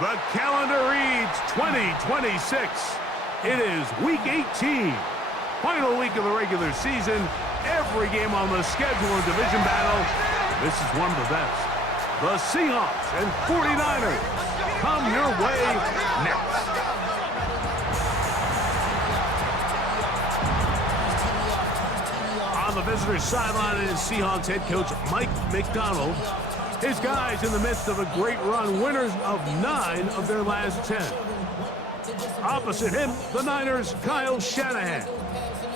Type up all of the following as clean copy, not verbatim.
The calendar reads 2026. It is Week 18. Final week of the regular season. Every game on the schedule of division battle. This is one of the best. The Seahawks and 49ers come your way next. On the visitors' sideline is Seahawks head coach Mike McDonald. His guys in the midst of a great run, winners of 9 of their last 10. Opposite him, the Niners' Kyle Shanahan.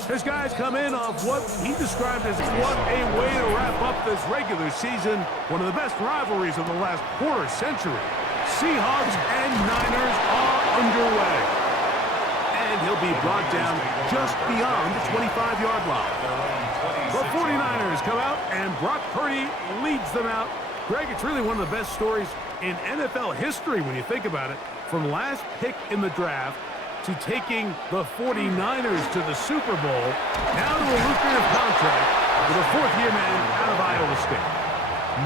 His guys come in off what he described as what a way to wrap up this regular season. One of the best rivalries of the last quarter century. Seahawks and Niners are underway. And he'll be brought down just beyond the 25-yard line. The 49ers come out, and Brock Purdy leads them out. Greg, it's really one of the best stories in NFL history when you think about it. From last pick in the draft to taking the 49ers to the Super Bowl, now to a lucrative contract with a fourth-year man out of Iowa State.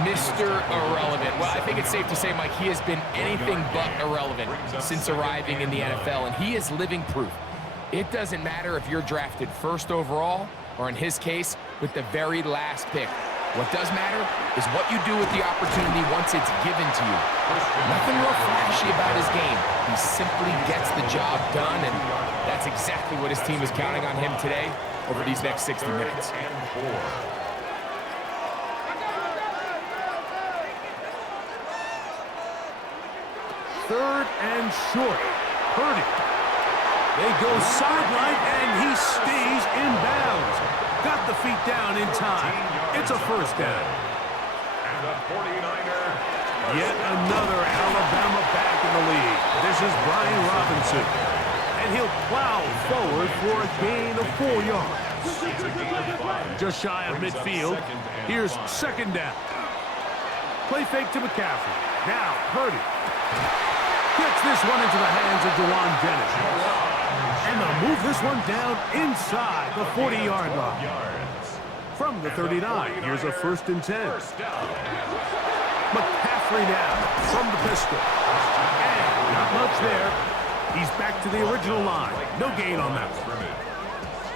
Mr. Irrelevant. Well, I think it's safe to say, Mike, he has been anything but irrelevant since arriving in the NFL, and he is living proof. It doesn't matter if you're drafted first overall, or in his case, with the very last pick. What does matter is what you do with the opportunity once it's given to you. Nothing real flashy about his game. He simply gets the job done, and that's exactly what his team is counting on him today over these next 60 minutes. Third and short. Purdy. They go sideline, and he stays in bounds. Got the feet down in time. It's a first down. And the 49er. Yet another Alabama back in the lead. This is Brian Robinson. And he'll plow forward for a gain of 4 yards. Just shy of midfield. Here's second down. Play fake to McCaffrey. Now, Purdy gets this one into the hands of Dewan Jennings. And they'll move this one down inside the 40-yard line. From the 39, here's a 1st and 10. McCaffrey now from the pistol. And not much there. He's back to the original line. No gain on that one.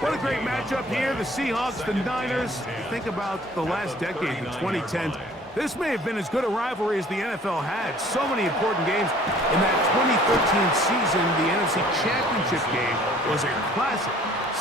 What a great matchup here. The Seahawks, the Niners. Think about the last decade, the 2010s. This may have been as good a rivalry as the NFL had. So many important games. In that 2013 season, the NFC Championship game was a classic.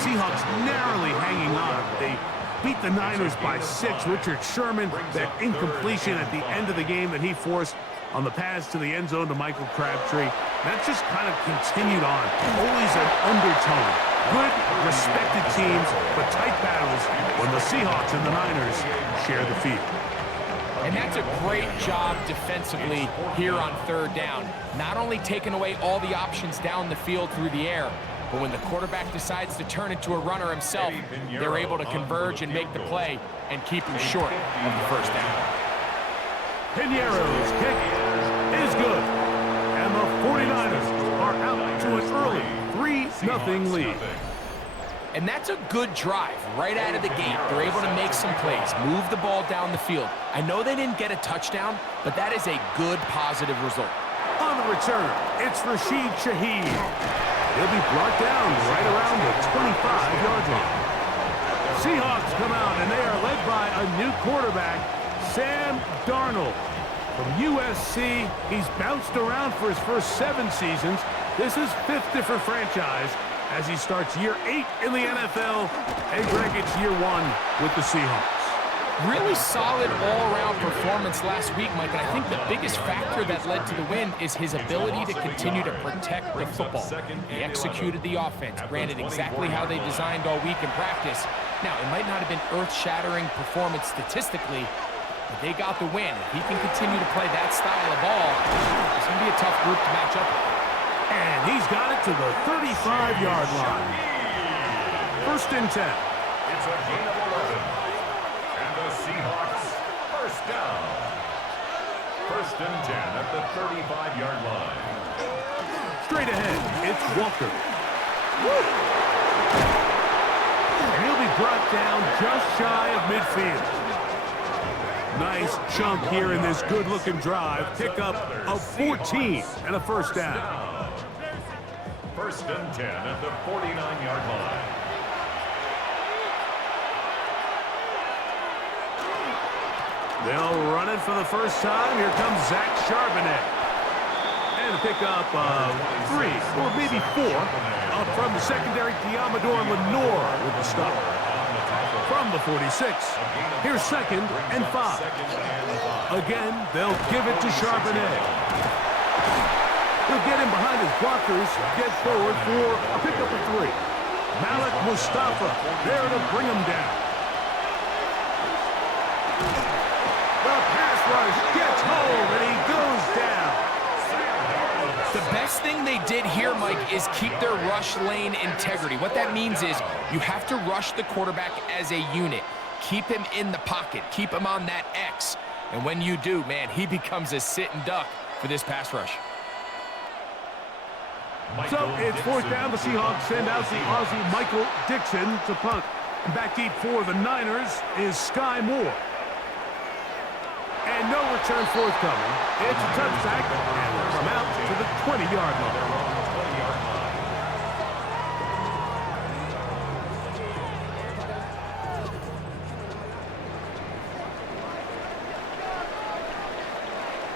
Seahawks narrowly hanging on. They beat the Niners by 6. Richard Sherman, that incompletion at the end of the game that he forced on the pass to the end zone to Michael Crabtree. That just kind of continued on. Always an undertone. Good, respected teams, but tight battles when the Seahawks and the Niners share the field. And that's a great job defensively here on third down. Not only taking away all the options down the field through the air, but when the quarterback decides to turn into a runner himself, they're able to converge and make the play and keep him short of the first down. Piñeiro's kick is good. And the 49ers are out to an early 3-0 lead. And that's a good drive right out of the gate. They're able to make some plays, move the ball down the field. I know they didn't get a touchdown, but that is a good, positive result. On the return, it's Rashid Shaheed. He'll be brought down right around the 25-yard line. Seahawks come out, and they are led by a new quarterback, Sam Darnold. From USC, he's bounced around for his first 7 seasons. This is 5th different franchise as he starts year 8 in the NFL, and Greg, it's year 1 with the Seahawks. Really solid all-around performance last week, Mike, and I think the biggest factor that led to the win is his ability to continue to protect the football. He executed the offense, granted exactly how they designed all week in practice. Now, it might not have been earth-shattering performance statistically, but they got the win. If he can continue to play that style of ball, it's going to be a tough group to match up with. And he's got it to the 35-yard line. 1st and 10. It's a gain of 11. And the Seahawks, first down. 1st and 10 at the 35-yard line. Straight ahead, it's Walker. And he'll be brought down just shy of midfield. Nice chunk here in this good-looking drive. Pickup of 14 and a first down. First and 10 at the 49-yard line. They'll run it for the first time. Here comes Zach Charbonnet. And a pickup of 3, or maybe 4, up from the secondary, Diamador Lenore with the stop. From the 46, here's 2nd and 5. Again, they'll give it to Charbonnet. He'll get him behind his blockers, get forward for a pickup of 3. Malik Mustafa there to bring him down. The pass rush gets home, and he goes down. The best thing they did here, Mike, is keep their rush lane integrity. What that means is you have to rush the quarterback as a unit. Keep him in the pocket. Keep him on that X. And when you do, man, he becomes a sit and duck for this pass rush. So it's 4th down. The Seahawks send out the Aussie Michael Dixon to punt. And back deep for the Niners is Sky Moore. And no return forthcoming. It's a touchback, and they'll come out to the 20-yard line.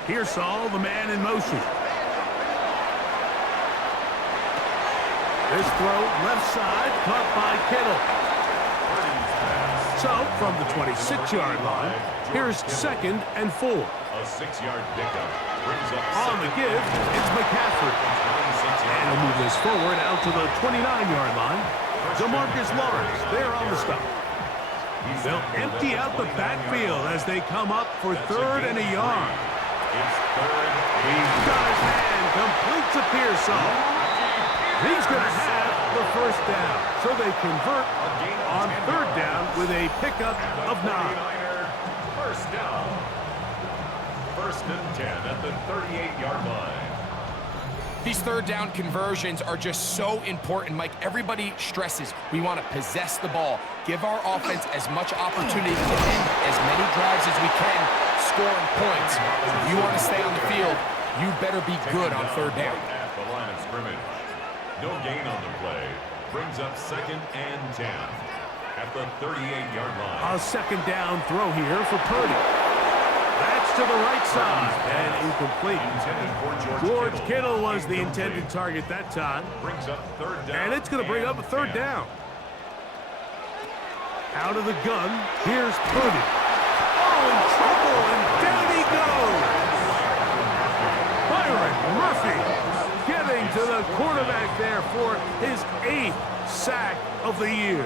Here's Saul, the man in motion. This throw left side, caught by Kittle. So, from the 26-yard line, here's 2nd and 4. A 6-yard pickup brings up on the give, it's McCaffrey. And he'll move this forward out to the 29-yard line. DeMarcus Lawrence there on the stop. They'll empty out the backfield as they come up for 3rd and a yard. It's 3rd. He's got his man, completes a Pearsall. He's going to have the first down. So they convert on 3rd down with a pickup of 9. First down. First and 10 at the 38-yard line. These 3rd down conversions are just so important, Mike. Everybody stresses we want to possess the ball, give our offense as much opportunity to end as many drives as we can, scoring points. If you want to stay on the field, you better be good on 3rd down. At the line of scrimmage. No gain on the play. Brings up 2nd and 10 at the 38-yard line. A 2nd down throw here for Purdy. That's to the right side and incomplete. George Kittle was the intended target that time. Brings up 3rd down. And it's going to bring up a 3rd down. Out of the gun, here's Purdy. Oh, in trouble, and down he goes. Byron Murphy getting to the quarterback there for his 8th sack of the year.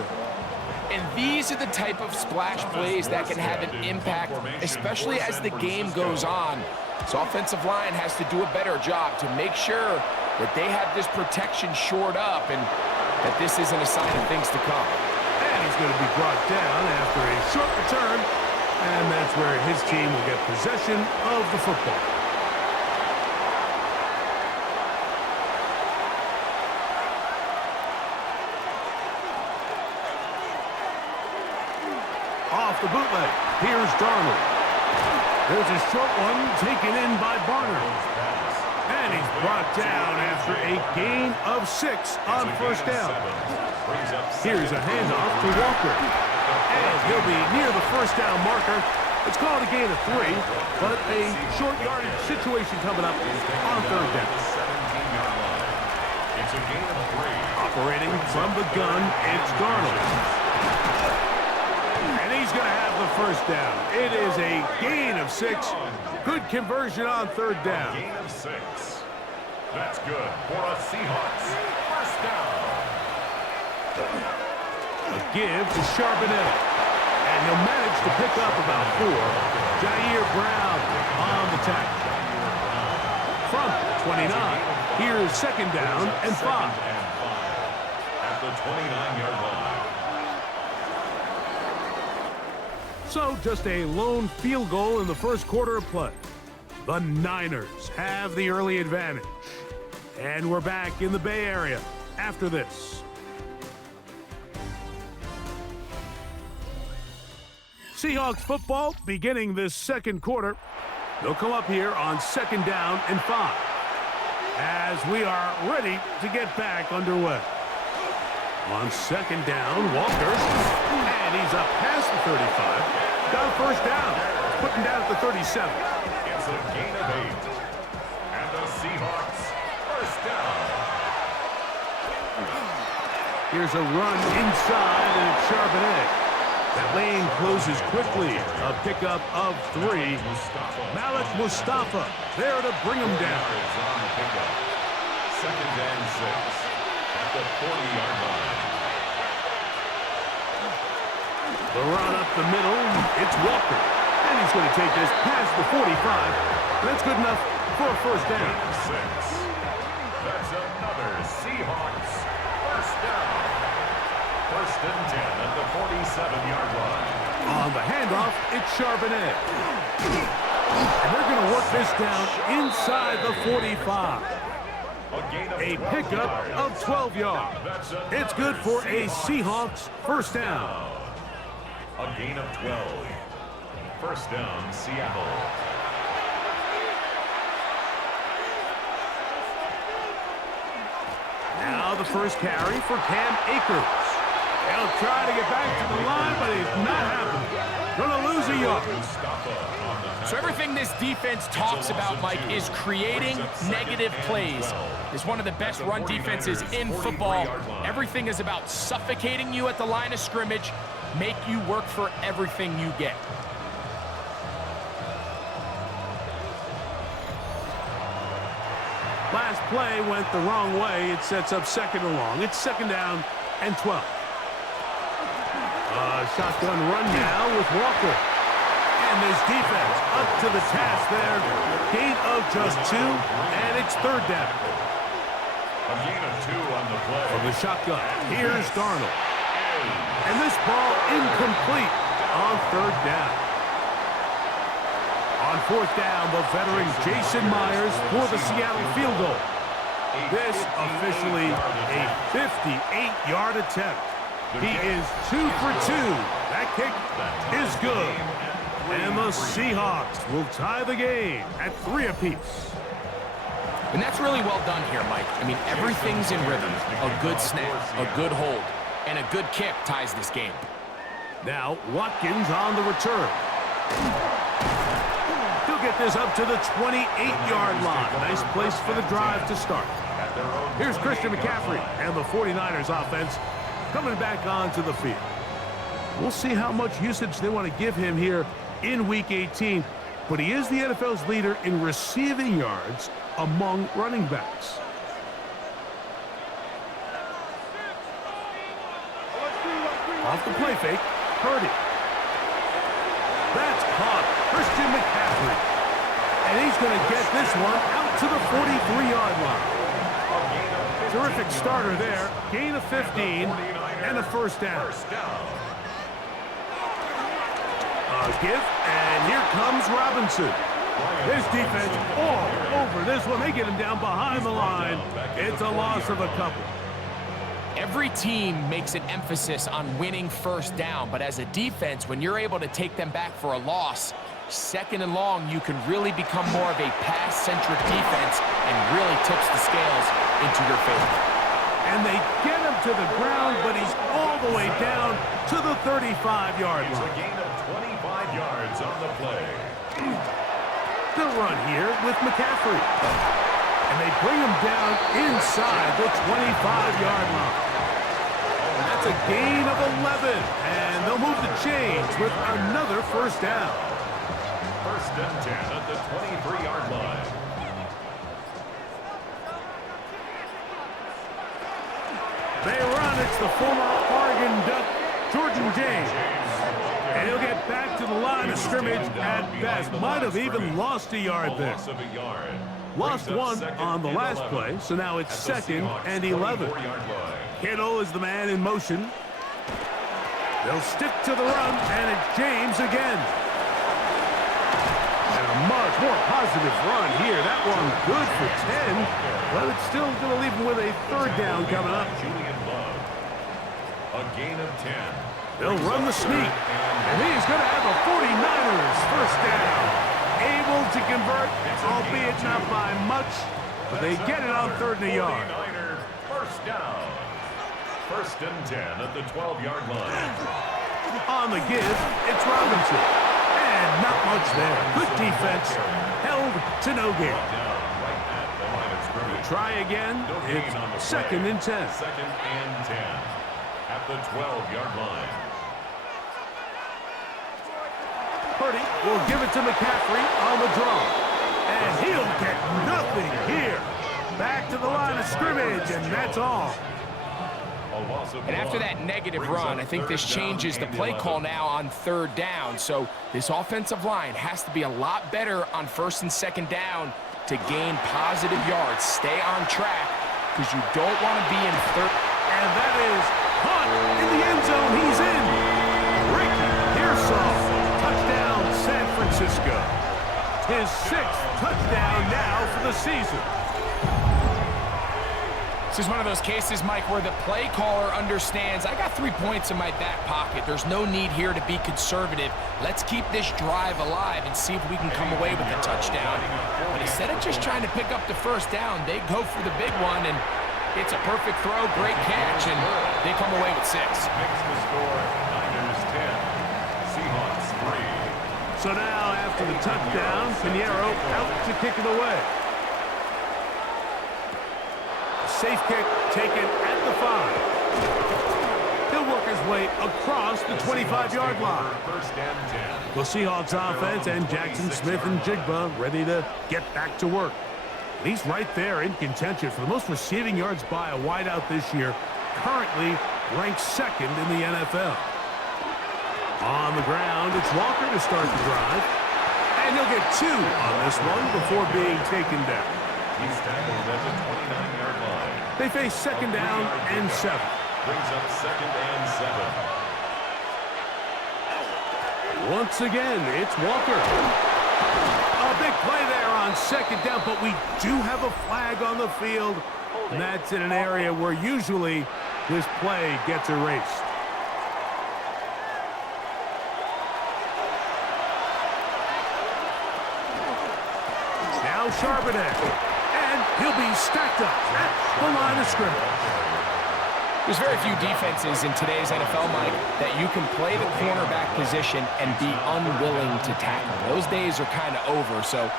And these are the type of splash plays that can have an impact, especially as the game goes on. So offensive line has to do a better job to make sure that they have this protection shored up and that this isn't a sign of things to come. And he's going to be brought down after a short return, and that's where his team will get possession of the football. Off the bootleg, here's Darnold. There's a short one taken in by Barner. And he's brought down after a gain of 6 on 1st down. Here's a handoff to Walker. And he'll be near the 1st down marker. It's called a gain of 3, but a short yardage situation coming up on 3rd down. It's a gain of 3. Operating from the gun, it's Darnold. And he's going to have the 1st down. It is a gain of 6. Good conversion on 3rd down. Gain of 6. That's good for a Seahawks 1st down. A give to Charbonnet. And he'll manage to pick up about 4. Jair Brown on the tackle. From 29, here's 2nd down and 5. At the 29-yard line. So just a lone field goal in the 1st quarter of play. The Niners have the early advantage. And we're back in the Bay Area after this. Seahawks football beginning this second quarter. They'll come up here on 2nd down and 5 as we are ready to get back underway. On 2nd down, Walker, and he's up past the 35. Got a first down. Putting down at the 37. It's a gain of 8. And the Seahawks first down. Here's a run inside, and it's Charbonnet. That lane closes quickly. A pickup of 3. Malik Mustafa there to bring him down. 2nd and 6 at the 40-yard line. The run up the middle, it's Walker. And he's going to take this past the 45. That's good enough for a first down. 6. That's another Seahawks first down. 1st and 10 at the 47-yard line. On the handoff, it's Charbonnet. And they're going to work this down inside the 45. A pickup of 12 yards. It's good for a Seahawks first down. A gain of 12. First down, Seattle. Now the first carry for Cam Akers. He'll try to get back to the line, but he's not happening. Gonna lose a yard. So everything this defense talks about, Mike, is creating negative plays. It's one of the best run defenses in football. Everything is about suffocating you at the line of scrimmage, make you work for everything you get. Last play went the wrong way. It sets up 2nd and long. It's 2nd down and 12. Shotgun run now with Walker. And this defense up to the task there. Gain of just 2, and it's 3rd down. A gain of 2 on the play. From the shotgun, here's Darnold. And this ball incomplete on 3rd down. On 4th down, the veteran Jason Myers for the Seattle field goal. This officially a 58-yard attempt. He is 2 for 2. That kick is good. And the Seahawks will tie the game at 3 apiece. And that's really well done here, Mike. I mean, everything's in rhythm. A good snap, a good hold, and a good kick ties this game. Now, Watkins on the return. He'll get this up to the 28-yard line. Nice place for the drive to start. Here's Christian McCaffrey and the 49ers offense coming back onto the field. We'll see how much usage they want to give him here in Week 18, but he is the NFL's leader in receiving yards among running backs. Off the play fake, Purdy. That's caught, Christian McCaffrey. And he's going to get this one out to the 43-yard line. Terrific starter there. Gain of 15 and a first down. Give, and here comes Robinson. His defense all over this one. They get him down behind the line. It's a loss of a couple. Every team makes an emphasis on winning first down, but as a defense, when you're able to take them back for a loss, 2nd and long, you can really become more of a pass-centric defense and really tips the scales into your favor. And they get him to the ground, but he's all the way down to the 35-yard line. It's a gain of 25 yards on the play. The run here with McCaffrey. And they bring him down inside the 25-yard line. That's a gain of 11, and they'll move the chains with another first down. 1st and 10 at the 23-yard line. They run. It's the former Oregon Duck, Jordan James. And he'll get back to the line of scrimmage at best. Might have even lost a yard there. Lost one on the last play, so now it's 2nd and 11. Kittle is the man in motion. They'll stick to the run, and it's James again. And a much more positive run here. That one good for 10, but it's still going to leave him with a 3rd down coming up. A gain of 10. They'll run the sneak, and he's going to have a 49ers first down. Able to convert, albeit not by much, but they get it on 3rd and a yard. First down. 1st and 10 at the 12-yard line. On the give, it's Robinson. And not much there. Good defense. Held to no gain. Try again. It's 2nd and 10. 2nd and 10 at the 12-yard line. Purdy will give it to McCaffrey on the draw. And he'll get nothing here. Back to the line of scrimmage, and that's all. And after that negative run, I think this changes the play call now on 3rd down. So this offensive line has to be a lot better on 1st and 2nd down to gain positive yards. Stay on track because you don't want to be in 3rd. And that is caught in the end zone. He's in. Ricky Pearsall. Touchdown, San Francisco. His 6th touchdown now for the season. This is one of those cases, Mike, where the play caller understands, I got 3 points in my back pocket. There's no need here to be conservative. Let's keep this drive alive and see if we can come away with a touchdown. But instead of just trying to pick up the first down, they go for the big one, and it's a perfect throw, great catch, and they come away with 6. Makes the score Niners 10, Seahawks 3. So now, after the touchdown, Pinheiro out to kick it away. Safe kick taken at the 5. He'll work his way across the 25-yard line. 1st and 10. The Seahawks offense and Jackson Smith-Njigba ready to get back to work. And he's right there in contention for the most receiving yards by a wideout this year, currently ranked 2nd in the NFL. On the ground, it's Walker to start the drive. And he'll get 2 on this one before being taken down. He's tackled at the 29-yard line. They face 2nd down and 7. Brings up 2nd and 7. Once again, it's Walker. A big play there on 2nd down, but we do have a flag on the field. And that's in an area where usually this play gets erased. Now Charbonnet. And he'll be stacked up at the line of scrimmage. There's very few defenses in today's NFL, Mike, that you can play the cornerback position and be unwilling to tackle. Those days are kind of over, so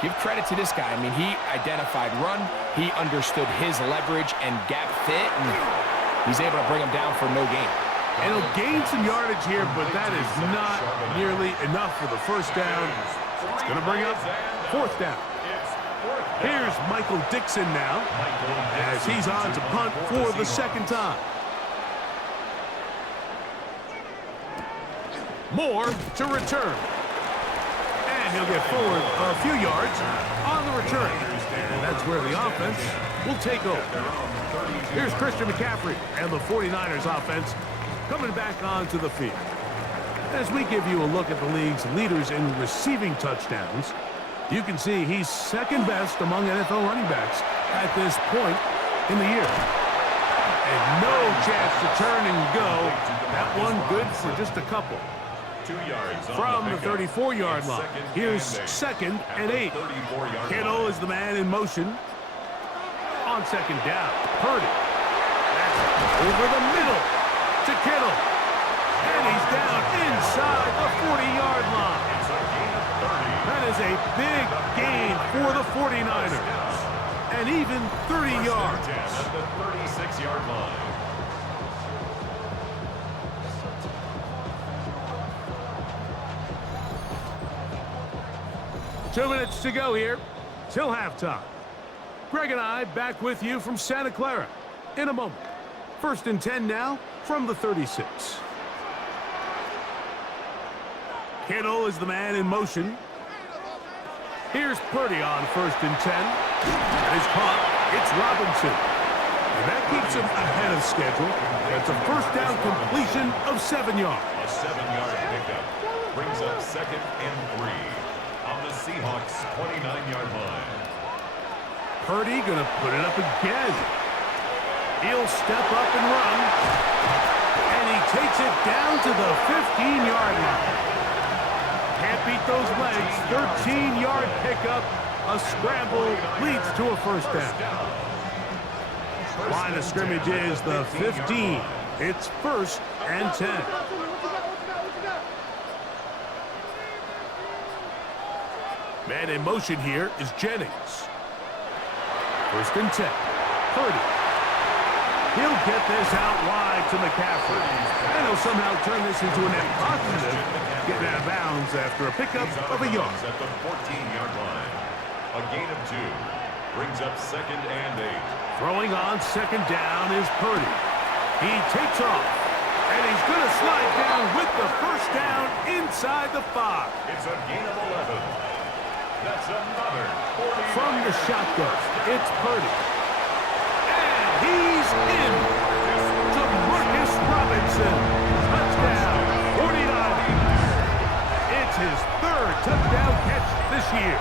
give credit to this guy. I mean, he identified run, he understood his leverage and gap fit, and he's able to bring him down for no gain. And he'll gain some yardage here, but that is not nearly enough for the first down. It's going to bring up 4th down. Here's Michael Dixon now, as he's on to punt for the 2nd time. Moore to return. And he'll get forward a few yards on the return. And that's where the offense will take over. Here's Christian McCaffrey and the 49ers offense coming back onto the field. As we give you a look at the league's leaders in receiving touchdowns, you can see he's 2nd best among NFL running backs at this point in the year. And no chance to turn and go. That one good for just a couple. 2 yards from the 34-yard line. Here's 2nd and 8. Kittle is the man in motion. On 2nd down, Purdy. That's over the middle to Kittle. And he's down inside the 40-yard line. That is a big gain for the 49ers. And even 30 yards. At the 36-yard line. Two minutes to go here till halftime. Greg and I back with you from Santa Clara in a moment. 1st and 10 now from the 36. Kittle is the man in motion. Here's Purdy on 1st and 10. That is caught. It's Robinson. And that keeps him ahead of schedule. That's a first down completion of 7 yards. A 7-yard pickup brings up 2nd and 3 on the Seahawks' 29-yard line. Purdy going to put it up again. He'll step up and run. And he takes it down to the 15-yard line. Can't beat those legs. 13-yard pickup. A scramble leads to a first down. Line of scrimmage is the 15. It's 1st and 10. Man in motion here is Jennings. 1st and 10. Purdy. He'll get this out wide to McCaffrey. And he'll somehow turn this into a net positive, getting out of bounds after a pickup of a yard. At the 14-yard line. A gain of 2. Brings up 2nd and 8. Throwing on 2nd down is Purdy. He takes off. And he's going to slide down with the first down inside the 5. It's a gain of 11. That's another 40. From the shotgun, it's Purdy. And he's in to Marcus Robinson. Touchdown, 49. It's his 3rd touchdown catch this year.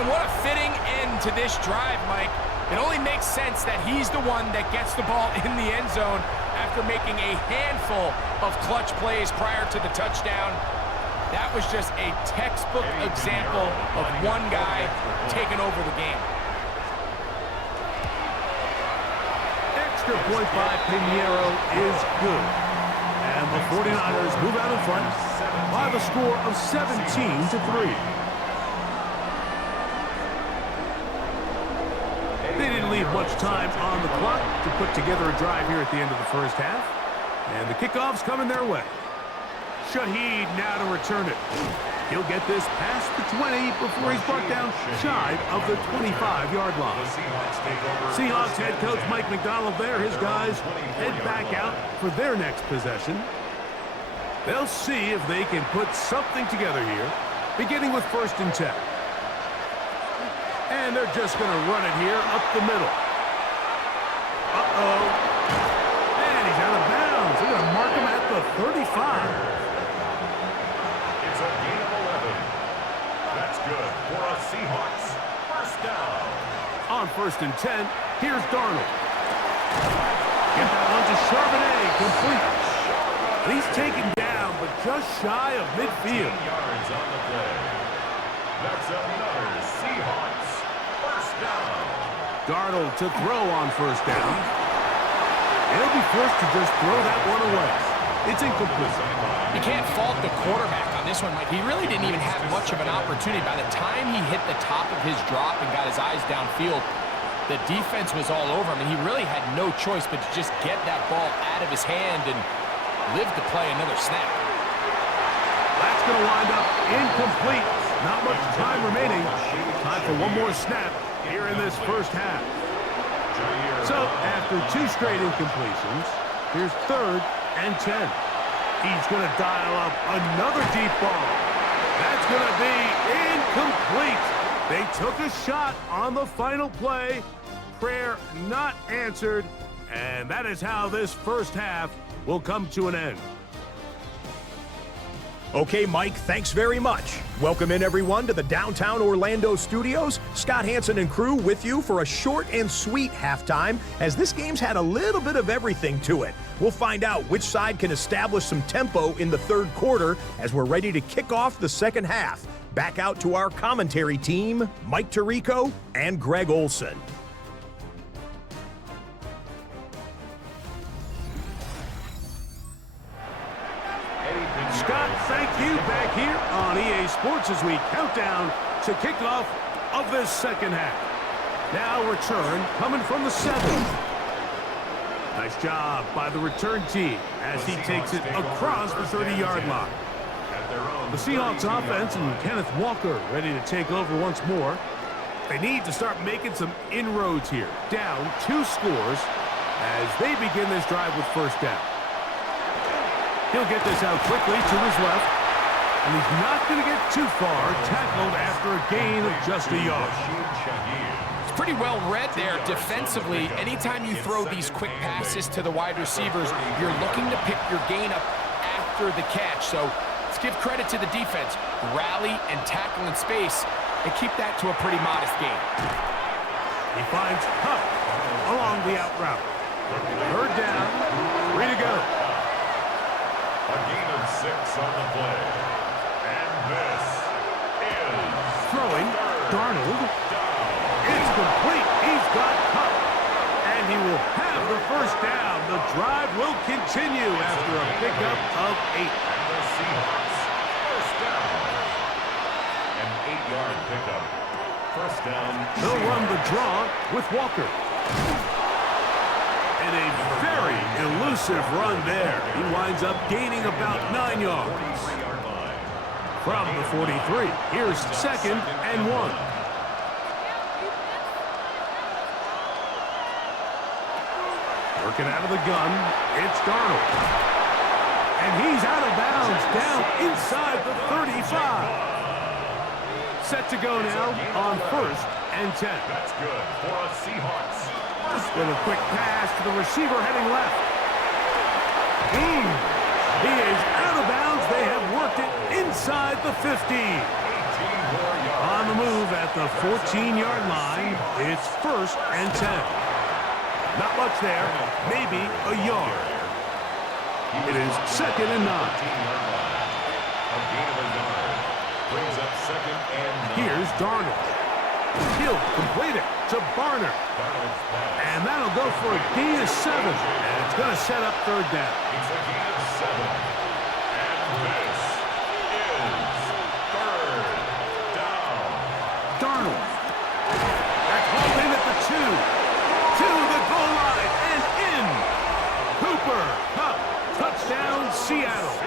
And what a fitting end to this drive, Mike. It only makes sense that he's the one that gets the ball in the end zone after making a handful of clutch plays prior to the touchdown. That was just a textbook example of one guy taking over the game. Extra point by Pinheiro is good. And the 49ers move out in front by the score of 17-3. They didn't leave much time on the clock to put together a drive here at the end of the first half. And the kickoff's coming their way. Shaheed now to return it. He'll get this past the 20 before he's brought down shy of the 25-yard line. Seahawks head coach Mike McDonald there. His guys head back out for their next possession. They'll see if they can put something together here, beginning with 1st and 10. And they're just going to run it here up the middle. Uh-oh. And he's out of bounds. They're going to mark him at the 35. It's a gain of 11. That's good for a Seahawks first down. On 1st and 10, here's Darnold. Get that one to Charbonnet, complete. And he's taken down, but just shy of midfield. 15 yards on the play. That's another Seahawks first down. Darnold to throw on 1st down. He'll be forced to just throw that one away. It's incomplete. You can't fault the quarterback on this one, Mike. He really didn't even have much of an opportunity. By the time he hit the top of his drop and got his eyes downfield, the defense was all over him, and he really had no choice but to just get that ball out of his hand and live to play another snap. That's going to wind up incomplete. Not much time remaining. Time for one more snap here in this first half. So, after 2 straight incompletions, here's 3rd and 10. He's going to dial up another deep ball. That's going to be incomplete. They took a shot on the final play. Prayer not answered. And that is how this first half will come to an end. Okay, Mike, thanks very much. Welcome in, everyone, to the downtown Orlando studios. Scott Hansen and crew with you for a short and sweet halftime, as this game's had a little bit of everything to it. We'll find out which side can establish some tempo in the 3rd quarter as we're ready to kick off the 2nd half. Back out to our commentary team, Mike Tirico and Greg Olson. Scott, thank you back here on EA Sports as we count down to kickoff of this 2nd half. Now return coming from the 7. Nice job by the return team as he takes it across the 30-yard line. The Seahawks offense and Kenneth Walker ready to take over once more. They need to start making some inroads here. Down 2 scores as they begin this drive with 1st down. He'll get this out quickly to his left. And he's not going to get too far. Tackled after a gain of just a yard. It's pretty well read there defensively. Anytime you throw these quick passes to the wide receivers, you're looking to pick your gain up after the catch. So let's give credit to the defense. Rally and tackle in space and keep that to a pretty modest gain. He finds Huff along the out route. Third down. 3 to go. A gain of 6 on the play. And this is Throwing. Darnold. It's complete. He's got Cup. And he will have the first down. The drive will continue after a pickup of 8. And the Seahawks first down. An 8-yard pickup. First down. They'll run the draw with Walker. And a very elusive run there. He winds up gaining about 9 yards. 43-yard line. From the 43, here's 2nd and 1. Working out of the gun, it's Darnold. And he's out of bounds, down inside the 35. Set to go now on 1st and 10. That's good for a Seahawks. With a quick pass to the receiver heading left. He is out of bounds. They have worked it inside the 15. 18 more yards. On the move at the 14-yard line, it's 1st and 10. Not much there, maybe a yard. It is 2nd and 9. 14-yard line. A gain of a yard. Brings up 2nd and 9. Here's Darnold. He'll complete it to Barner. Darnold's pass. And that'll go for a gain of 7. And it's going to set up 3rd down. It's a gain of 7. And this is 3rd down. Darnold. That's hauled in at the 2. To the goal line and in. Cooper Kupp. Touchdown, Seattle.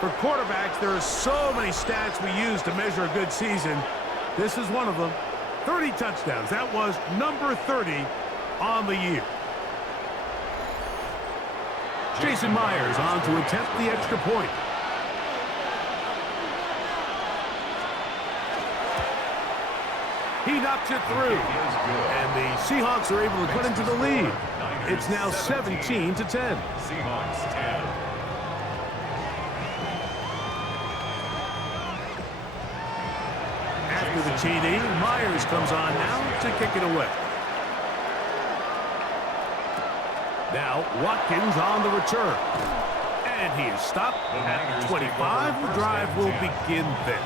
For quarterbacks, there are so many stats we use to measure a good season. This is one of them. 30 touchdowns. That was number 30 on the year. Jason Myers on to attempt the extra point. He knocks it through. And the Seahawks are able to cut into the lead. It's now 17 to 10. Seahawks 10. After the TD, Myers comes on now to kick it away. Now Watkins on the return. And he is stopped at 25. The drive will begin then.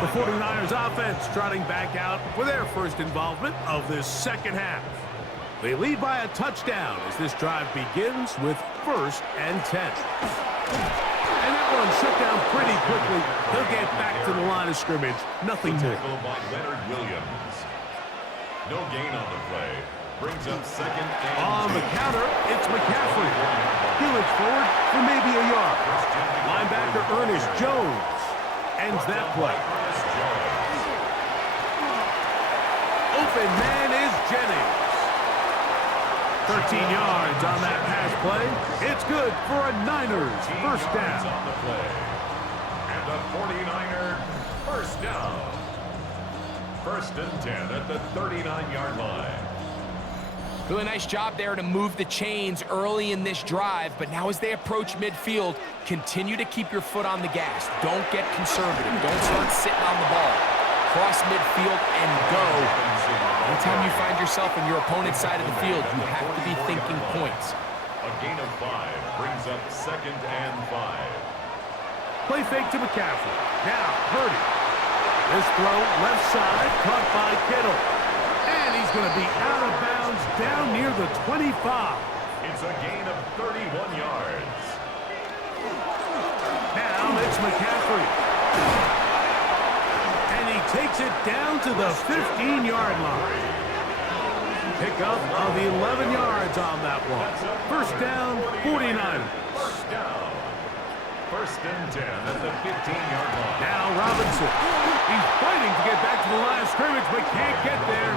The 49ers offense trotting back out for their first involvement of this second half. They lead by a touchdown as this drive begins with 1st and 10. And that one shut down pretty quickly. They'll get back to the line of scrimmage. Nothing more. Tackle by Leonard Williams. No gain on the play. Brings up 2nd and On the counter, it's McCaffrey. He looks forward for maybe a yard. Linebacker Ernest Jones ends that play. Open man is Jennings. 13 yards on that pass play. It's good for a Niners first down. On the play. And a 49er first down. 1st and 10 at the 39-yard line. Really nice job there to move the chains early in this drive, but now as they approach midfield, continue to keep your foot on the gas. Don't get conservative. Don't start sitting on the ball. Cross midfield and go. Anytime you find yourself on your opponent's side of the field, you have to be thinking points. A gain of 5 brings up 2nd and 5. Play fake to McCaffrey. Now, Purdy. This throw left side, caught by Kittle. And he's going to be out of bounds down near the 25. It's a gain of 31 yards. Now it's McCaffrey. And he takes it down to the 15-yard line. Pickup of 11 yards on that one. First down, 49ers. First down. 1st and 10 at the 15-yard line. Now Robinson. He's fighting to get back to the line of scrimmage, but can't get there.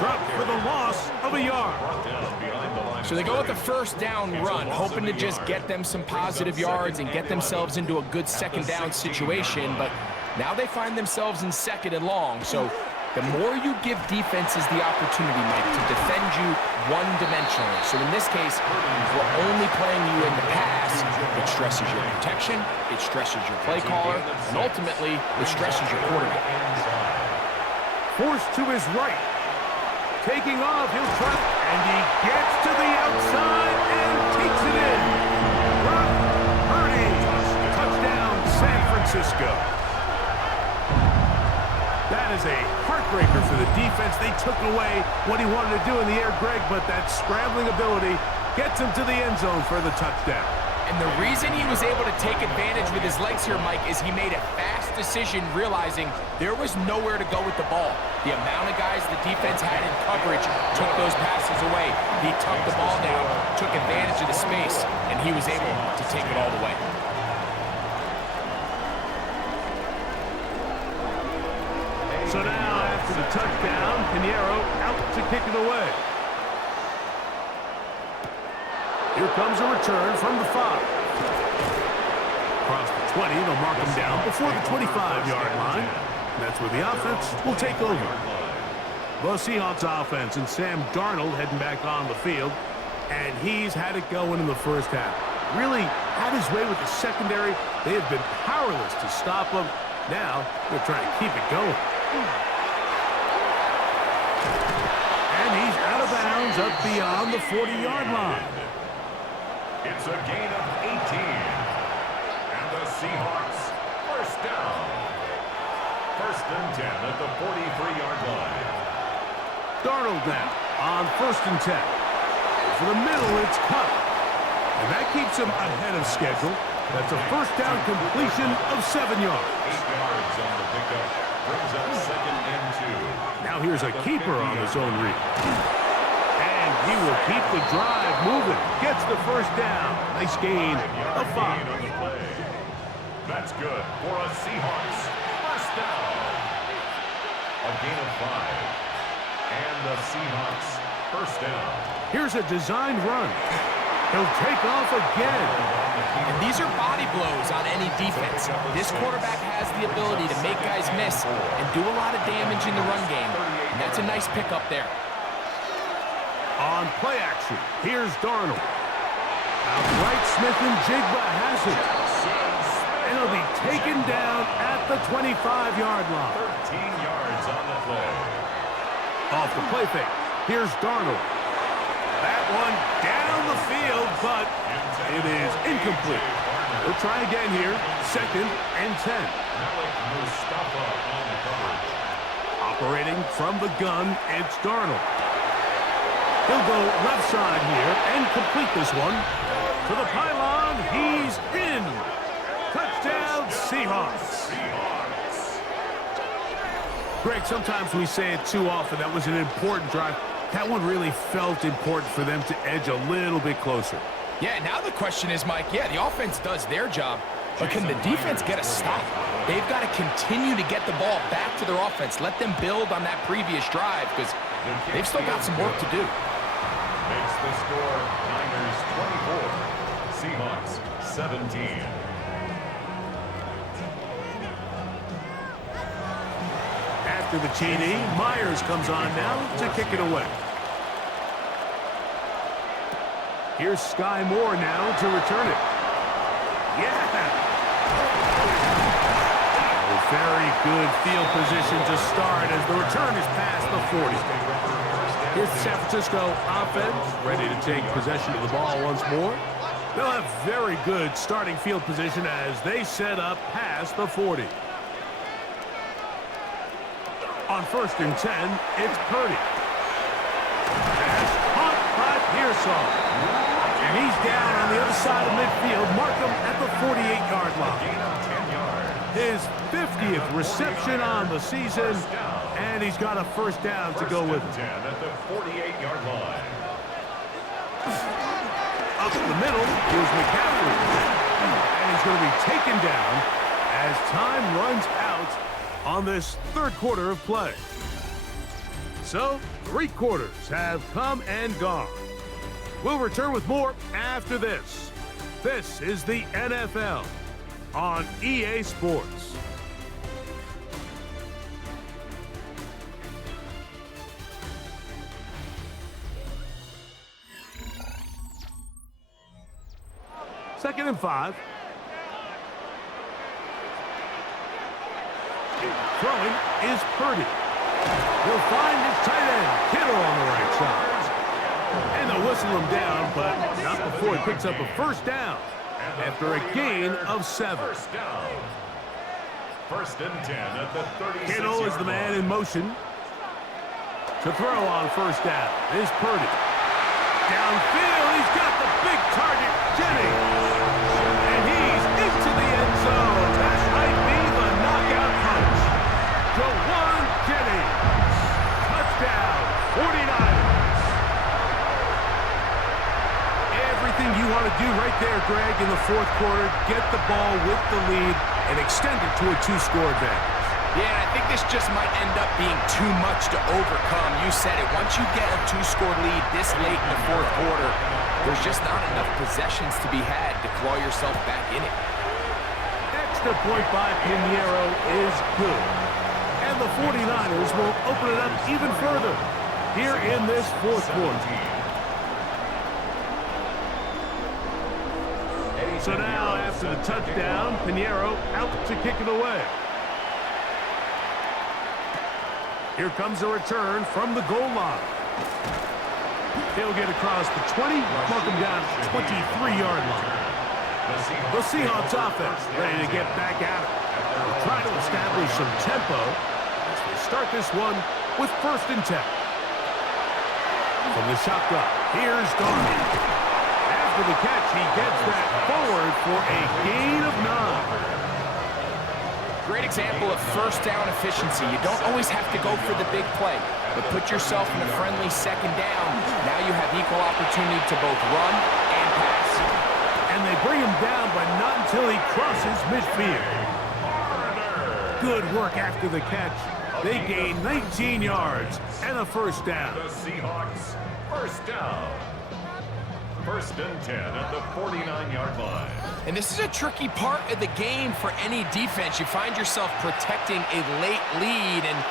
Dropped for the loss of a yard. So they go with the first down run, hoping to just get them some positive yards and get themselves into a good second down situation, but now they find themselves in 2nd and long. So the more you give defenses the opportunity, Mike, to defend you one-dimensionally. So in this case, we're only playing you in the pass. It stresses your protection, it stresses your play caller, and ultimately, it stresses your quarterback. Forced to his right. taking off. He'll try, and he gets to the outside and takes it in. Brock Purdy, touchdown, San Francisco. That is a heartbreaker for the defense. They took away what he wanted to do in the air, Greg, but that scrambling ability gets him to the end zone for the touchdown. And the reason he was able to take advantage with his legs here, Mike, is he made a fast decision realizing there was nowhere to go with the ball. The amount of guys the defense had in coverage took those passes away. He tucked the ball down, took advantage of the space, and he was able to take it all the way. So now, after the touchdown, Pinheiro out to kick it away. Here comes a return from the 5. Across the 20, they'll mark him down before the 25-yard line. That's where the offense will take over. The Seahawks offense and Sam Darnold heading back on the field, and he's had it going in the first half. Really had his way with the secondary. They have been powerless to stop him. Now they're trying to keep it going. And he's out of bounds up beyond the 40-yard line. It's a gain of 18. And the Seahawks, first down. First and 10 at the 43-yard line. Darnold now on first and 10. For the middle, it's cut. And that keeps him ahead of schedule. That's a first down completion of 7 yards. 8 yards on the pickup. Brings up second and 2. Now here's a keeper on the zone read. And he will keep the drive moving. Gets the first down. Nice gain of 5. On the play. That's good for a Seahawks first down. A gain of 5. And the Seahawks first down. Here's a designed run. He'll take off again. And these are body blows on any defense. This quarterback has the ability to make guys miss and do a lot of damage in the run game. And that's a nice pickup there. On play action, here's Darnold. Outright, smith-njigba has it. And he'll be taken down at the 25-yard line. 13 yards on the play. Off the play fake, here's Darnold. That one down the field, but it is incomplete. We'll try again here, second and 10. Operating from the gun, it's Darnold. He'll go left side here and complete this one. To the pylon, he's in. Touchdown, Seahawks. Greg, sometimes we say it too often. That was an important drive. That one really felt important for them to edge a little bit closer. Yeah, now the question is, Mike, yeah, the offense does their job, but can the defense get a stop? They've got to continue to get the ball back to their offense. Let them build on that previous drive because they've still got some work to do. Makes the score Niners 24, Seahawks 17. After the TD, Myers comes on now to kick it away. Here's Sky Moore now to return it. Yeah! A very good field position to start as the return is past the 40. Here's the San Francisco offense, ready to take possession of the ball once more. They'll have very good starting field position as they set up past the 40. On first and 10, it's Purdy. Pass caught by Pearsall. And he's down on the other side of midfield. Mark him at the 48-yard line. His 50th reception on the season, and he's got a first down to go with it. At the 48-yard line. Up the middle, here's McCaffrey. And he's going to be taken down as time runs out on this third quarter of play. So, 3 quarters have come and gone. We'll return with more after this. This is the NFL on EA Sports. Second and 5. Throwing is Purdy. He'll find his tight end, Kittle, on the right side. And they'll whistle him down, but not before he picks up a first down after a gain of 7. First down. First and 10 at the 36. Kittle is the man in motion. To throw on first down is Purdy. Downfield, he's got the big target, Jennings. And he's into the end zone. That might be the knockout punch. Jawan Jennings. Touchdown, 49ers. Everything you want to do right there, Greg, in the fourth quarter. Get the ball with the lead and extend it to a 2-score advantage. Yeah, I think this just might end up being too much to overcome. You said it. Once you get a 2-score lead this late in the fourth quarter, there's just not enough possessions to be had to claw yourself back in it. Extra point by Pinheiro is good. And the 49ers will open it up even further here in this fourth quarter. So now, after the touchdown, Pinheiro out to kick it away. Here comes a return from the goal line. He'll get across the 20, mark him down at the 23-yard line. The Seahawks offense ready to get back at it. They'll try to establish some tempo as they start this one with first and 10. From the shotgun, here's Darnold. After the catch, he gets that forward for a gain of 9. Great example of first down efficiency. You don't always have to go for the big play, but put yourself in a friendly second down. Now you have equal opportunity to both run and pass. And they bring him down, but not until he crosses midfield. Good work after the catch. They gain 19 yards and a first down. The Seahawks, first down. First and 10 at the 49-yard line. And this is a tricky part of the game for any defense. You find yourself protecting a late lead, and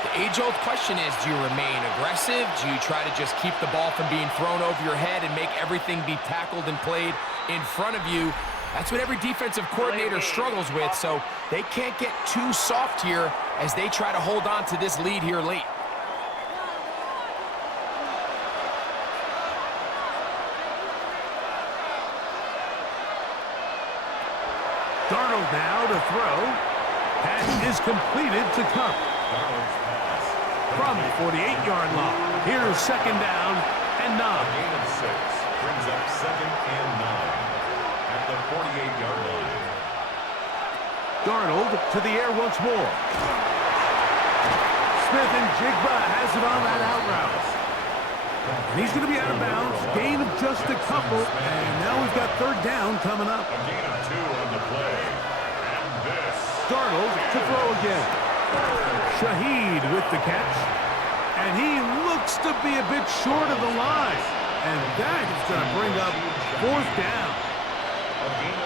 the age-old question is, do you remain aggressive? Do you try to just keep the ball from being thrown over your head and make everything be tackled and played in front of you? That's what every defensive coordinator struggles with, so they can't get too soft here as they try to hold on to this lead here late. Darnold now to throw. Pass is completed to Cup. From the 48-yard line. Here's second down and 9. Gain of 6 brings up second and 9 at the 48-yard line. Darnold to the air once more. Smith-njigba has it on that out route. And he's going to be out of bounds. Gain of just a couple. And now we've got third down coming up. A gain of 2 on the play. And this. Darnold to throw again. Shaheed with the catch. And he looks to be a bit short of the line. And that is going to bring up fourth down.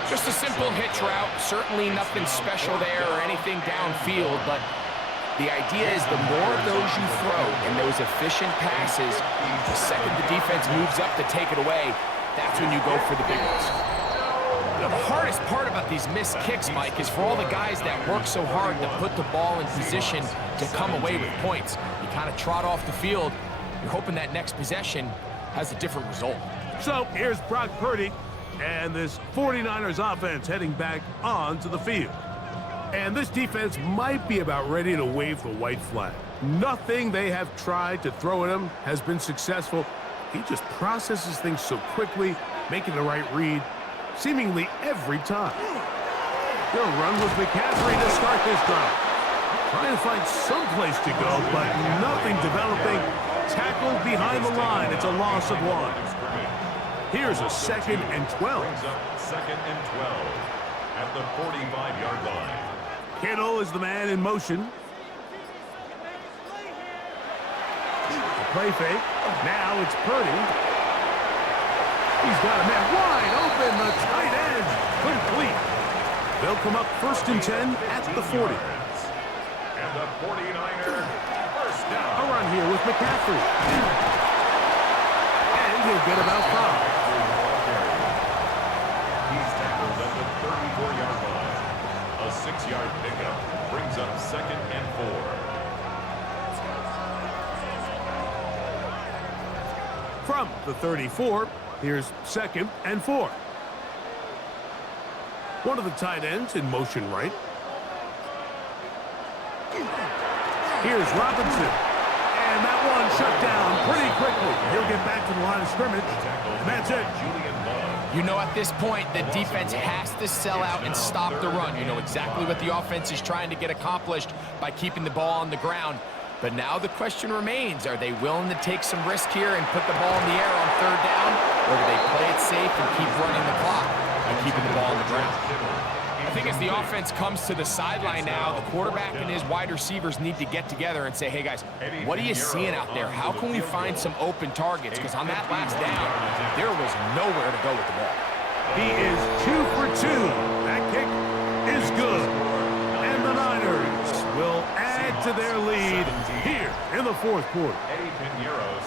Just a simple hitch route. Certainly nothing special there or anything downfield, but the idea is the more of those you throw and those efficient passes, the second the defense moves up to take it away, that's when you go for the big ones. The hardest part about these missed kicks, Mike, is for all the guys that work so hard to put the ball in position to come away with points. You kind of trot off the field. You're hoping that next possession has a different result. So here's Brock Purdy and this 49ers offense heading back onto the field. And this defense might be about ready to wave the white flag. Nothing they have tried to throw at him has been successful. He just processes things so quickly, making the right read seemingly every time. They'll run with McCaffrey to start this drive. Trying to find some place to go, but nothing developing. Tackled behind the line. It's a loss of 1. Here's a second and 12. Second and 12 at the 45-yard line. Kittle is the man in motion. The play fake. Now it's Purdy. He's got a man wide open. The tight end complete. They'll come up first and 10 at the 40. And the 49er first down. A run here with McCaffrey. And he'll get about 5. He's tackled at the 34-yard line. A 6-yard pickup brings up second and 4. From the 34, here's 2nd and 4. One of the tight ends in motion right. Here's Robinson. And that one shut down pretty quickly. He'll get back to the line of scrimmage. And that's it. You know, at this point, the defense has to sell out and stop the run. You know exactly what the offense is trying to get accomplished by keeping the ball on the ground. But now the question remains, are they willing to take some risk here and put the ball in the air on 3rd down? Or do they play it safe and keep running the clock by keeping the ball on the ground? I think as the offense comes to the sideline now, the quarterback and his wide receivers need to get together and say, hey guys, what are you seeing out there? How can we find some open targets? Because on that last down, there was nowhere to go with the ball. He is 2 for 2. That kick is good. And the Niners will add to their lead here in the 4th quarter.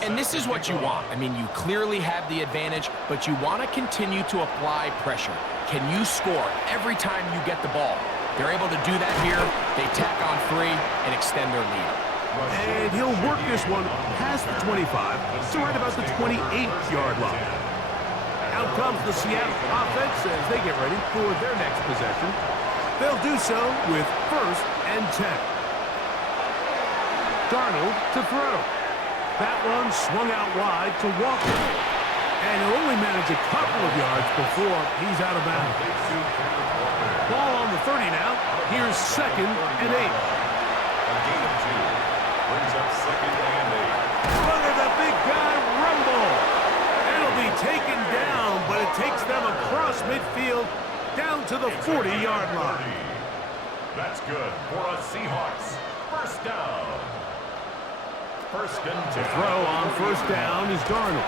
And this is what you want. I mean, you clearly have the advantage, but you want to continue to apply pressure. Can you score every time you get the ball? They're able to do that here. They tack on 3 and extend their lead. And he'll work this one past the 25 to right about the 28-yard line. Out comes the Seattle offense as they get ready for their next possession. They'll do so with 1st and 10. Darnold to throw. That one swung out wide to Walker. And he'll only manage a couple of yards before he's out of bounds. Ball on the 30 now. Here's 2nd and 8. A gain of 2 brings up 2nd and 8. Look at the big guy rumble. It'll be taken down, but it takes them across midfield down to the 40-yard line. That's good for a Seahawks 1st down. 1st and 10. The throw on 1st down is Darnold.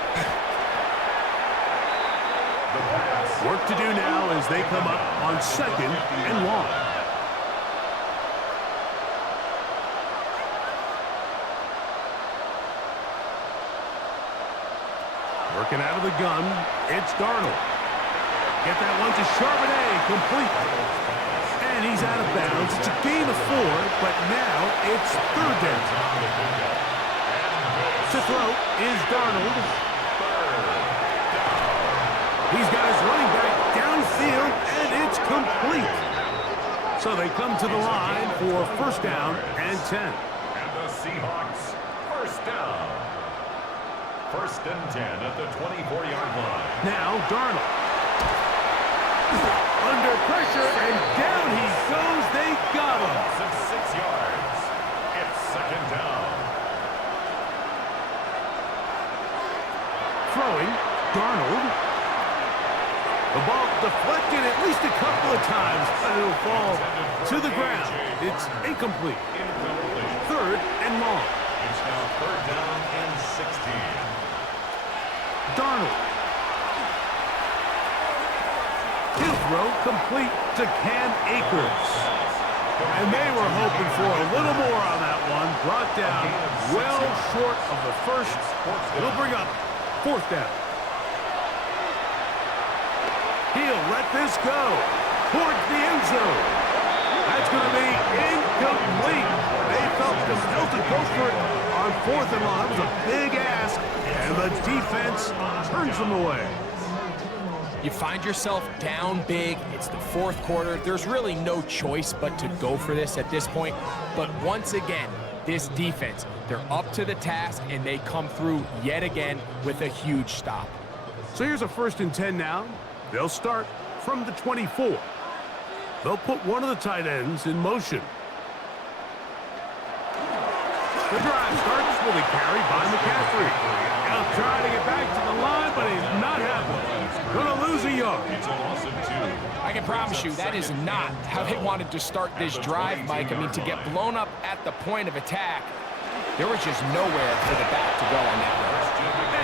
Work to do now as they come up on 2nd and long. Working out of the gun, it's Darnold. Get that one to Charbonnet, complete. And he's out of bounds. It's a gain of 4, but now it's 3rd down. To throw is Darnold. He's got his running back downfield, and it's complete. So they come to the line for 1st down and 10. And the Seahawks 1st down. 1st and 10 at the 24-yard line. Now Darnold. Under pressure, and down he goes. They got him. Loss of 6 yards. It's 2nd down. Throwing, Darnold. The ball deflected at least a couple of times, but it'll fall to the ground. It's incomplete. 3rd and long. It's now 3rd down and 16. Darnold. He'll throw complete to Cam Akers. And they were hoping for a little more on that one. Brought down well short of the 1st. It'll bring up 4th down. He'll let this go towards the end zone. That's going to be incomplete. They felt compelled to go for it on 4th and long. It was a big ask, and the defense turns them away. You find yourself down big. It's the 4th quarter. There's really no choice but to go for this at this point. But once again, this defense, they're up to the task, and they come through yet again with a huge stop. So here's a 1st and 10 now. They'll start from the 24. They'll put one of the tight ends in motion. The drive starts with a carry by McCaffrey. He'll try to get back to the line, but he's not happening. Gonna lose a yard. It's a loss of 2. I can promise you that is not how they wanted to start this drive, Mike. I mean, to get blown up at the point of attack, there was just nowhere for the back to go on that run.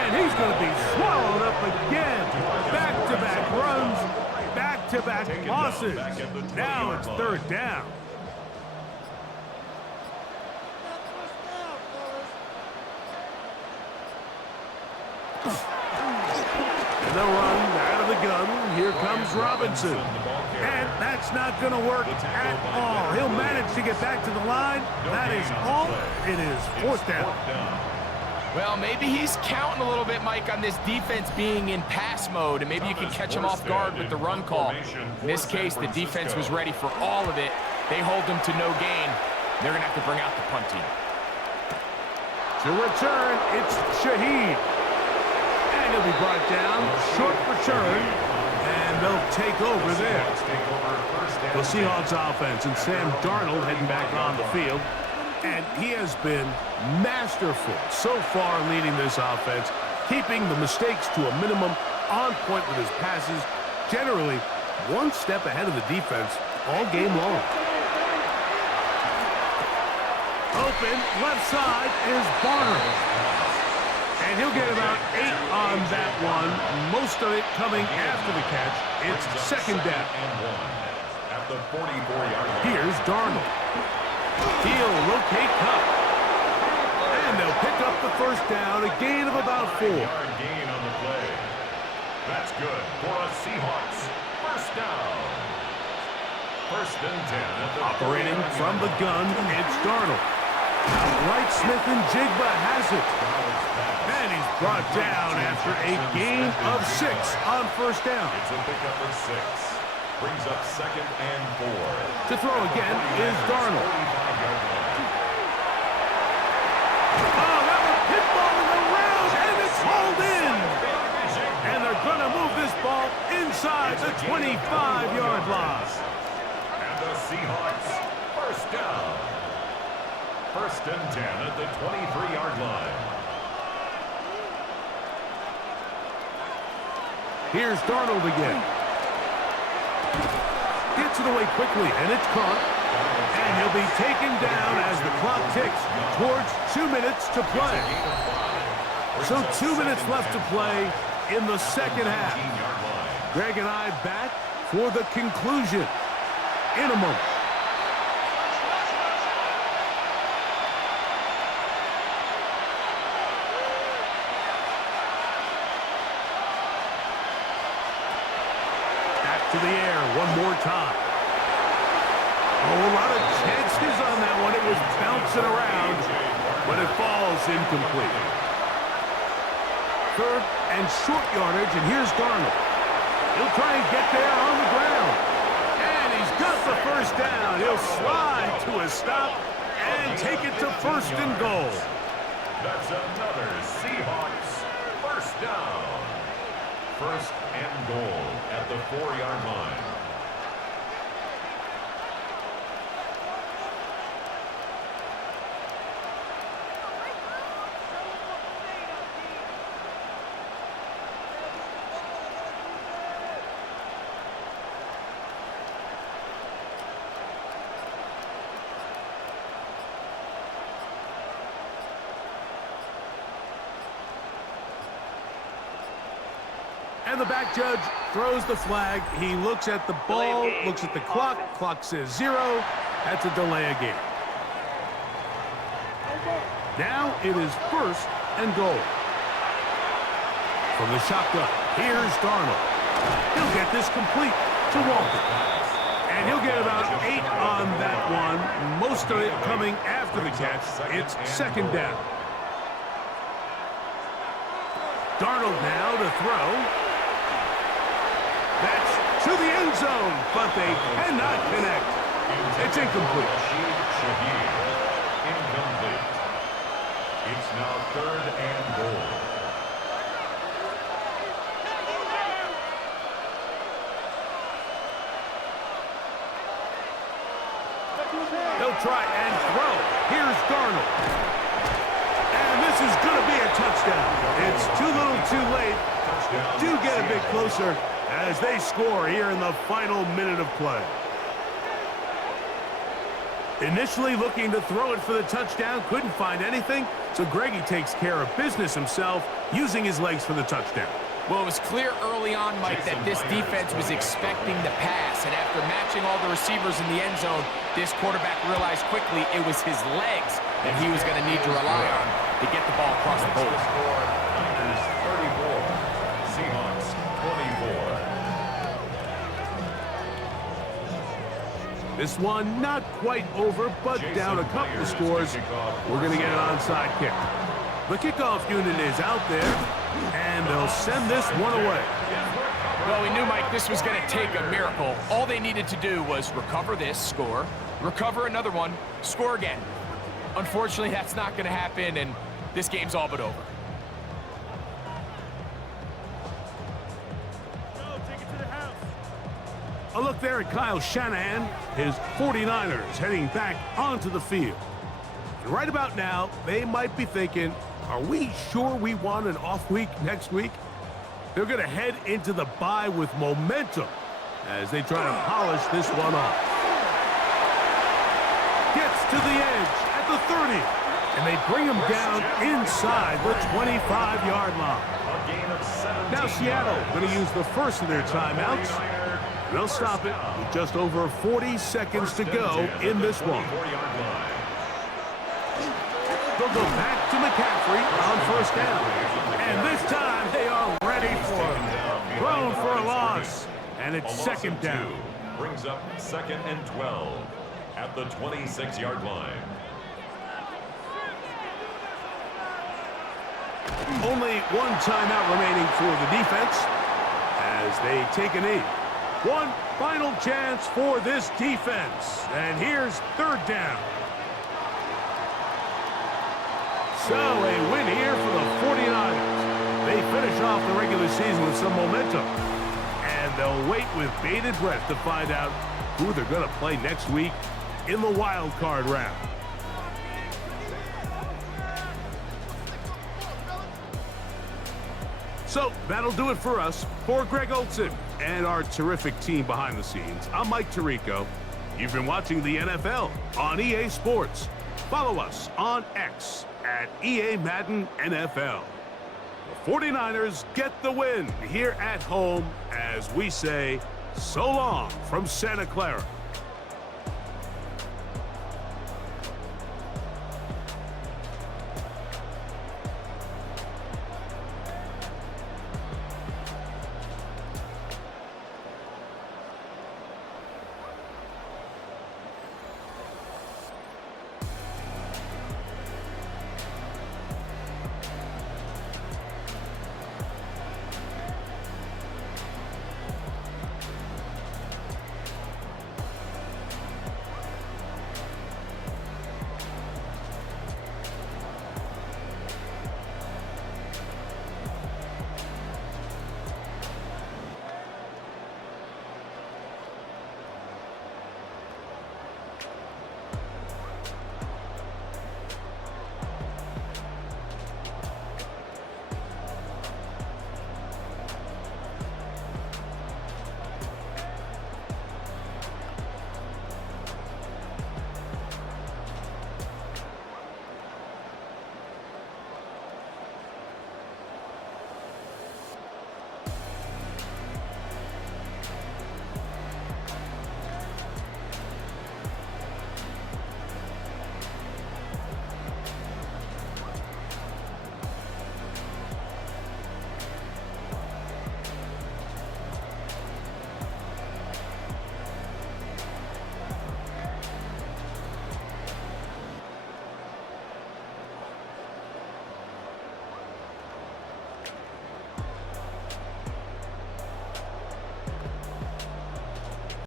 And he's going to be swallowed up again. Back-to-back runs, back-to-back losses. Now it's 3rd down. And they'll run out of the gun. Here comes Robinson. And that's not going to work at all. He'll manage to get back to the line. That is all. It is 4th down. Well, maybe he's counting a little bit, Mike, on this defense being in pass mode, and maybe you can catch him off guard with the run call. In this case, the defense was ready for all of it. They hold them to no gain. They're going to have to bring out the punt team. To return, it's Shaheed. And he'll be brought down. Short return. And they'll take over there. The Seahawks offense and Sam Darnold heading back on the field. And he has been masterful so far leading this offense, keeping the mistakes to a minimum, on point with his passes, generally one step ahead of the defense all game long. Open, left side is Barner. And he'll get about 8 on that one, most of it coming after the catch. It's second down. At the 44-yard line. Here's Darnold. He'll rotate Cup. And they'll pick up the first down, a gain of about 4. Yard gain on the play. That's good for a Seahawks. First down. First and 10. Operating from the gun, it's Darnold. Right, Smith-njigba has it. And he's brought down after a gain of 6 on first down. It's a pickup of 6. Brings up second and 4. To throw again is Darnold. Oh, that was pinballing around, and it's hauled in. And they're going to move this ball inside the 25-yard line. And the Seahawks, first down. First and 10 at the 23-yard line. Here's Darnold again. Gets it away quickly, and it's caught. And he'll be taken down as the clock ticks towards 2 minutes to play. So 2 minutes left to play in the second half. Greg and I back for the conclusion in a moment. To the air one more time. Oh, a lot of chances on that one. It was bouncing around, but it falls incomplete. Third and short yardage, and here's Darnold. He'll try and get there on the ground. And he's got the first down. He'll slide to a stop and take it to first and goal. That's another Seahawks first down. First and goal at the 4-yard line. And the back judge throws the flag. He looks at the ball, looks at the clock. Clock says 0. That's a delay of game. Now it is first and goal. From the shotgun, here's Darnold. He'll get this complete to Walker. And he'll get about 8 on that one, most of it coming after the catch. It's second down. Darnold now to throw. That's to the end zone, but they cannot connect. It's incomplete. Incomplete. It's now third and goal. He'll try and throw. Here's Darnold. And this is going to be a touchdown. It's too little too late. Do get a bit closer as they score here in the final minute of play. Initially looking to throw it for the touchdown, couldn't find anything, so Greggy takes care of business himself, using his legs for the touchdown. Well, it was clear early on, Mike, that this defense was expecting the pass, and after matching all the receivers in the end zone, this quarterback realized quickly it was his legs that he was going to need to rely on to get the ball across the goal. Niners 34, Seahawks 24. This one not quite over, but down a couple of scores. We're going to get an onside kick. The kickoff unit is out there, and they'll send this one away. Well, we knew, Mike, this was going to take a miracle. All they needed to do was recover this, score, recover another one, score again. Unfortunately, that's not going to happen, and this game's all but over. A look there at Kyle Shanahan, his 49ers heading back onto the field. And right about now, they might be thinking, are we sure we want an off week next week? They're going to head into the bye with momentum as they try to polish this one off. Gets to the edge at the 30, and they bring him down inside the 25-yard line. Now Seattle going to use the first of their timeouts. They'll stop it with just over 40 seconds to go in this one. They'll go back to McCaffrey on first down. And this time they are ready for him. Thrown for a loss. And it's second down. Brings up 2nd and 12 at the 26-yard line. Only one timeout remaining for the defense as they take a knee. One final chance for this defense. And here's third down. So a win here for the 49ers. They finish off the regular season with some momentum. And they'll wait with bated breath to find out who they're going to play next week in the wild card round. So that'll do it for us. For Greg Olson and our terrific team behind the scenes, I'm Mike Tirico. You've been watching the NFL on EA Sports. Follow us on X at EA Madden NFL. The 49ers get the win here at home as we say so long from Santa Clara.